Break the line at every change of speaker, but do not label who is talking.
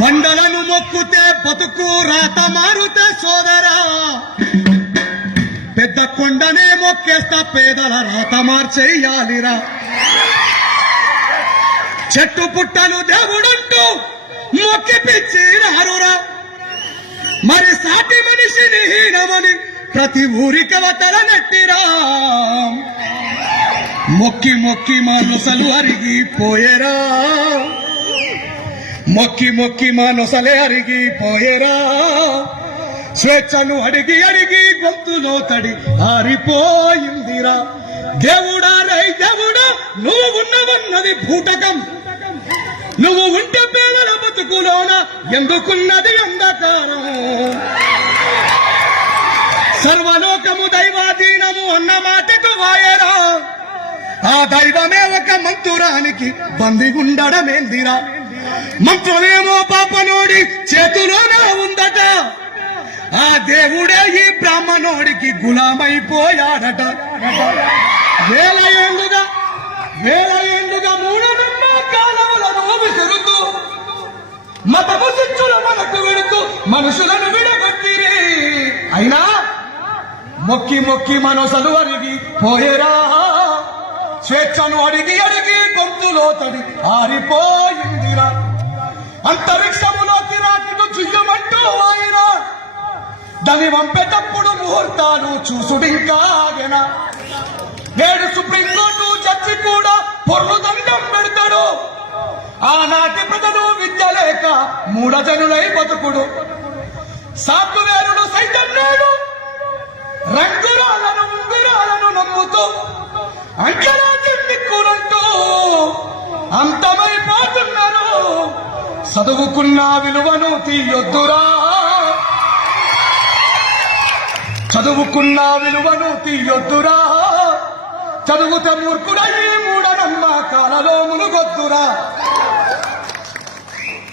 బండలను మొక్కుతే బతుకు రాత మారుతే సోదరా. పెద్ద కొండనే మొక్కేస్తా పేదల రాత మార్చేయాలిరా. చెట్టు పుట్టలు దేవుడంటూ మొక్కి పిచ్చి రారురా మరి సాటి మనిషిని హీనమని ప్రతి ఊరికి వతల నెట్టిరా. మొక్కి మొక్కి మనసలు అరిగిపోయేరా. మొక్కి మొక్కి మనసలే అరిగిపోయేరా స్వేచ్ఛను అడిగి అడిగి గొంతులో తడి ఆరిపోయిందిరా. దేవుడా రై దేవుడా నువ్వు ఉన్నవన్నది భూటకం. నువ్వు ఉంటే పేదల బతుకులోన ఎందుకున్నది అంధకారం? సర్వలోకము దైవాధీనము అన్న మాటకు వాయరా. ఆ దైవమే ఒక మంతురానికి బంది ఉండడమేందిరా? మంత్రమేమో పాపనోడి చేతిలోనే ఉందట. ఆ దేవుడే ఈ బ్రాహ్మణోడికి గులామైపోయాడట. వేల ఏళ్ళుగా వేల ఏళ్ళుగా మూడు కాలములను విసురుతూ మతము శిక్షులు మనకు విడుతూ మనుషులను విడగొట్టిరి. అయినా మొక్కి మొక్కి మనసులు అరిగి పోయేరా. స్వేచ్ఛను అడిగి అడిగి గొంతులో తడి ఆయన అంతరిక్షములోకి రాకెట్ చుయ్యమంటూ ఆయన. దాన్ని పంపేటప్పుడు ముహూర్తాలు చూసుడింకా ఆయన నేడు సుప్రీంకోర్టు చచ్చి కూడా పొర్రు దండం పెడతాడు. ఆనాటి ప్రజలు విద్య లేక మూఢజనులై బతుకుడు. సాకువేరుడు సైతం నేడు రంగురాలను ఉంగురాలను నమ్ముతూ అంకెరాజ్యం దిక్కులంటూ అంతమై చదువుకున్న విలువను తీయొద్దురా. చదువుకున్న విలువను తీయొద్దురా. చదువుత మూర్ఖుడై మూఢనమ్మ.